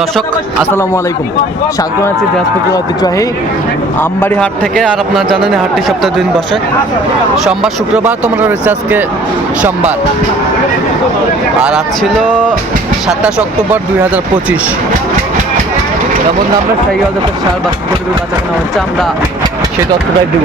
দর্শক, আসসালামু আলাইকুম। স্বাগত আছি দিনাজপুর ঐতিহ্যবাহী আমবাড়ি হাট থেকে, আর আপনারা জানেন হাটটি সপ্তাহে দিন বসে। সোমবার, শুক্রবার, তোমরা রয়েছে আজকে সোমবার। আর আজ ছিল সাতাশ অক্টোবর দুই হাজার পঁচিশ। যেমন আমরা সেই হাজার সার বা কেনা হচ্ছে, আমরা সেই তথ্যটাই দিব।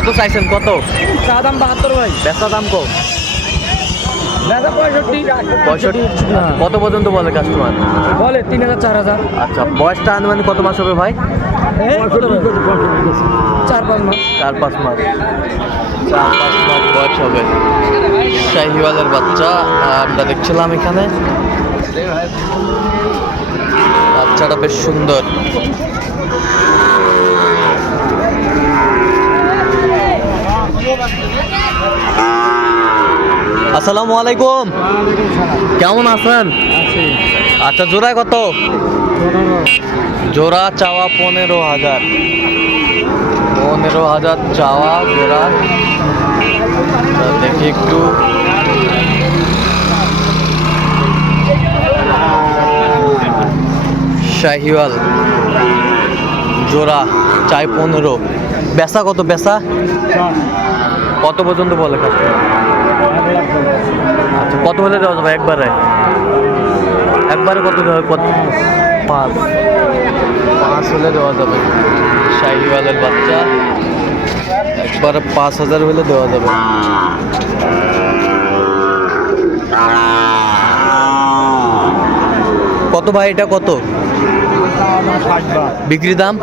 কত চাইছেন? কত? চা দাম বাহাত্তর ভাই। বেচা দাম পঁয়ষট্টি। পঁয়ষট্টি? কত পর্যন্ত বলে কাস্টমার বলে তিন হাজার চার হাজার। আচ্ছা বয়সটা আনুমানিক কত মাস হবে ভাই? চার পাঁচ মাস। চার পাঁচ মাস। চার পাঁচ মাস বয়স হবে। শাহিওয়ালের বাচ্চা আমরা দেখছিলাম এখানে। বাচ্চাটা বেশ সুন্দর। আসসালামু আলাইকুম। কেমন আছেন? আচ্ছা জোড়ায় কত? জোড়া চাওয়া পনেরো হাজার। পনেরো হাজার চাওয়া জোড়া। দেখি একটু। শাহিওয়াল। জোড়া চাই পনেরো। বেচা কত? বেচা? কত পর্যন্ত বলে কাস্টমার? কত হলে দেওয়া যাবে একবারে। একবারে কত দেওয়া কত পাঁচ। পাঁচ হলে দেওয়া যাবে। শাহিওয়ালের বাচ্চা। একবারে পাঁচ হাজার হলে দেওয়া যাবে। কত ভাই এটা কত? বিক্রি দাম?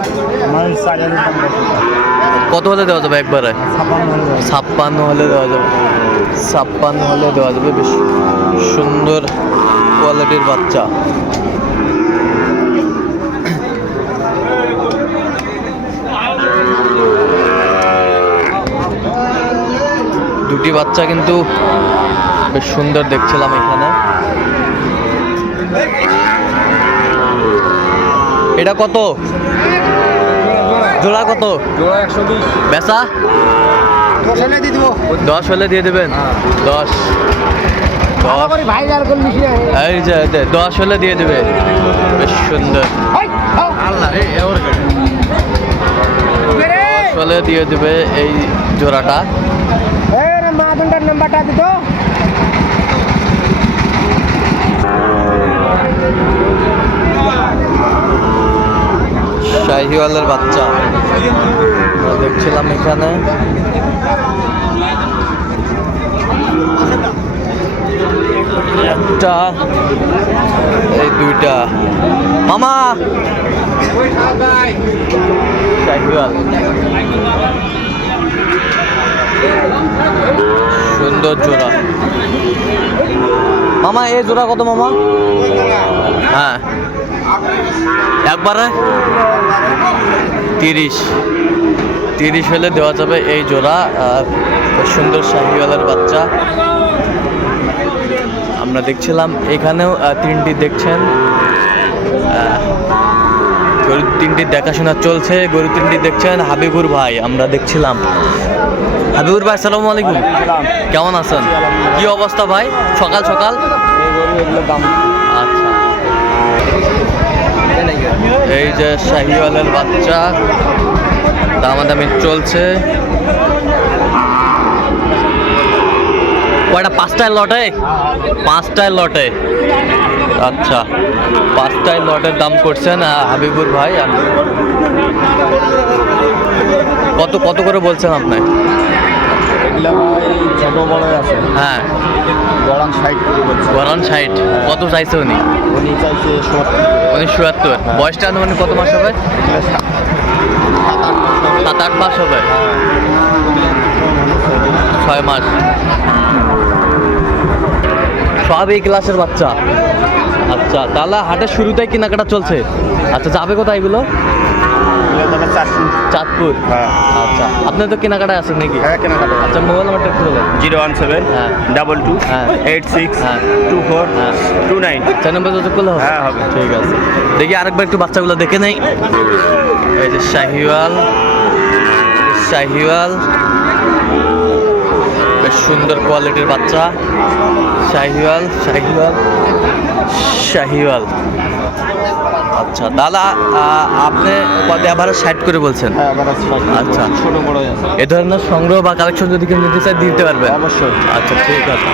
কত হলে দেওয়া যাবে একবারে? ছাপ্পান্ন হলে দেওয়া যাবে। ছাপ্পান্ন হলে দেওয়া যাবে, বেশ সুন্দর কোয়ালিটির বাচ্চা। দুটি বাচ্চা কিন্তু বেশ সুন্দর দেখছিলাম এখানে। এটা কত? জোড়া কত? একশো বিশ। বেচা? দশ হলে দিয়ে দেবেন? দশ। দশ ভাই আর কোন বেশি এই যে দশ হলে দিয়ে দেবে। বেশ সুন্দর। দশ হলে দিয়ে দেবে এই জোড়াটা। নাম্বারটা দিত শাহিওয়ালের বাচ্চা। দেখছিলাম এখানে। একটা, এই দুইটা। মামা! শাহিওয়াল সুন্দর জোড়া। মামা, এই জোড়া কত মামা? হ্যাঁ। একবারে? তিরিশ। তিরিশ হলে দেওয়া যাবে এই জোড়া সুন্দর শাহিওয়ালার বাচ্চা। আমরা দেখছিলাম এখানেও তিনটি দেখছেন। গরু তিনটি দেখাশোনা চলছে। গরু তিনটি দেখছেন হাবিবুর ভাই আমরা দেখছিলাম। হাবিবুর ভাই আসসালামু আলাইকুম। কেমন আছেন? কি অবস্থা ভাই? সকাল সকাল আচ্ছা এই যে শাহিওয়ালের বাচ্চা, দামাদামি চলছে। কয়টা? পাঁচটায় লটে? পাঁচটায় লটে। আচ্ছা পাঁচটায় লটের দাম করছেন হাবিবুর ভাই। কত কত করে বলছেন আপনি? ছোট বড় আছে। হ্যাঁ। সাইড করে বলছে। ষাট। কত চাইছে উনি? উনি চাইছে উনি চুয়াত্তর বয়সটা আনুমানিক কত মাস হবে? সাত আট মাস হবে। ছয় মাস। সব এই ক্লাসের বাচ্চা। আচ্ছা তাহলে হাটের শুরুতেই কেনাকাটা চলছে। আচ্ছা যাবে কোথায় এগুলো? চাঁদপুর। হ্যাঁ। আচ্ছা। আপনি তো কেনাকাটায় আছেন নাকি? হ্যাঁ কেনাকাটা আচ্ছা মোবাইল নাম্বারটা একটু বলেন জিরো ওয়ান সেভেন হ্যাঁ। ডাবল টু হ্যাঁ। Eight six. Two four. Two nine. চার নম্বর যত করলে হবে? হ্যাঁ, হবে। ঠিক আছে। দেখি আরেকবার একটু বাচ্চাগুলো দেখে নেই। এই যে শাহিওয়াল। শাহিওয়াল। বেশ সুন্দর কোয়ালিটির বাচ্চা। শাহিওয়াল শাহিওয়াল। শাহিওয়াল। আচ্ছা দাদা আপনি কদে আবার সাইড করে বলছেন। হ্যাঁ আচ্ছা। ছোট বড় এ ধরনের সংগ্রহ বা কালেকশন যদি কেউ নিতে চায় দিতে পারবেন অবশ্যই। আচ্ছা ঠিক আছে।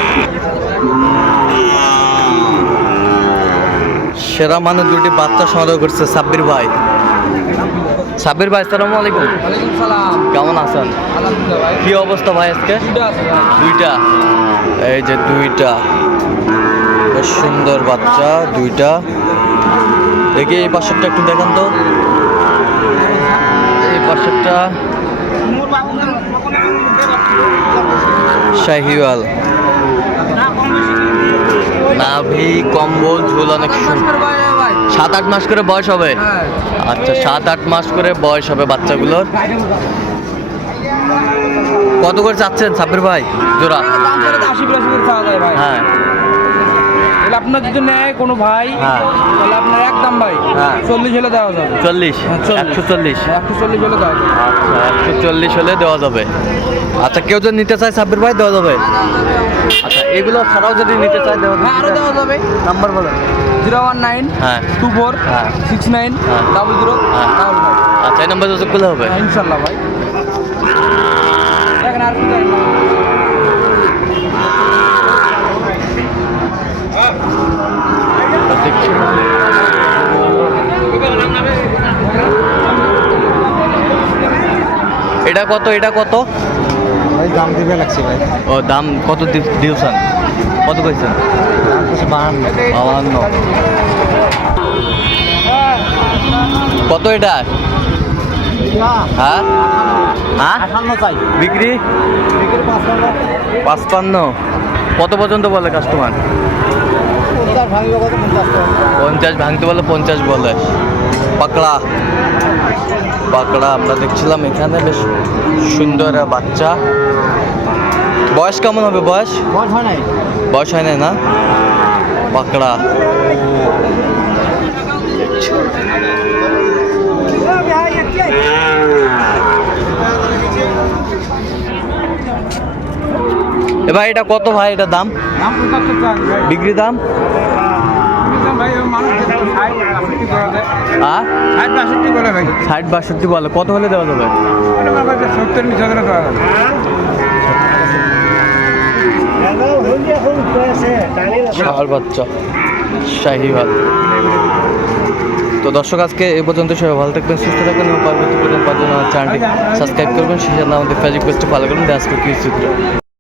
সেরা মানে দুটি বাচ্চা সংগ্রহ করছে সাব্বির ভাই। সাব্বির ভাই আসসালামু আলাইকুম। কেমন আছেন? আলহামদুলিল্লাহ ভাই। কি অবস্থা ভাই আজকে? দুইটা। এই যে দুইটা। বেশ সুন্দর বাচ্চা দুইটা। দেখি এই পাশেরটা একটু দেখান তো। এই পাশেরটা শাহিওয়াল। নাভি কম্বল ঝুল অনেক সাত আট মাস করে বয়স হবে। আচ্ছা সাত আট মাস করে বয়স হবে বাচ্চাগুলোর। কত করে চাচ্ছেন সাব্বির ভাই? জোড়া। হ্যাঁ। তাহলে আপনার যদি নেয় কোনো ভাই হ্যাঁ। তাহলে আপনার একদম ভাই হ্যাঁ। চল্লিশ হলে দেওয়া যাবে। চল্লিশ হ্যাঁ, একশো চল্লিশ। একশো চল্লিশ হলে দেওয়া যাবে। আচ্ছা একশো চল্লিশ হলে দেওয়া যাবে। আচ্ছা কেউ যদি নিতে চায় সাব্বির ভাই দেওয়া যাবে। আচ্ছা এগুলো ছাড়াও যদি নিতে চায় দেওয়া হ্যাঁ আরও দেওয়া যাবে। নাম্বার বলেন জিরো ওয়ান নাইন হ্যাঁ। টু ফোর হ্যাঁ। Six nine. ডাবল জিরো আচ্ছা এই নাম্বার যোগাযোগ করলে হবে। ইনশাল্লাহ ভাই। দেখেন আর কি দেয় না। দেখছি এটা কত এটা কত? ভাই দাম দিবে লাগছে ভাই। ও দাম কত দিয়েছেন কত কইছেন? বাহান্ন। কত এটা? হ্যাঁ? হ্যাঁ? চাই বিক্রি? পাঁচপান্ন। কত পর্যন্ত বলে কাস্টমার? পঞ্চাশ ভাঙতে বলে পঞ্চাশ বলে। পাকড়া। পাকড়া আমরা দেখছিলাম এখানে বেশ সুন্দর বাচ্চা। বয়স কেমন হবে বয়স? বয়স হয় নাই। না? পাকড়া। এ ভাই এটা কত ভাই? এটা দাম? বিক্রি দাম? ষাট বাষট্টি বলে কত হলে দেওয়া যাবে? সত্তর নিচে দেওয়া যাবে। ষাট বাচ্চা তো দর্শক আজকে এ পর্যন্ত সবাই ভালো থাকবেন সুস্থ থাকবেন এবং পরবর্তী পর্যন্ত জন্য আমার চ্যানেলটি সাবস্ক্রাইব করবেন। সেই সাথে আমাদের ফেসবুক পেজটি ফলো করুন।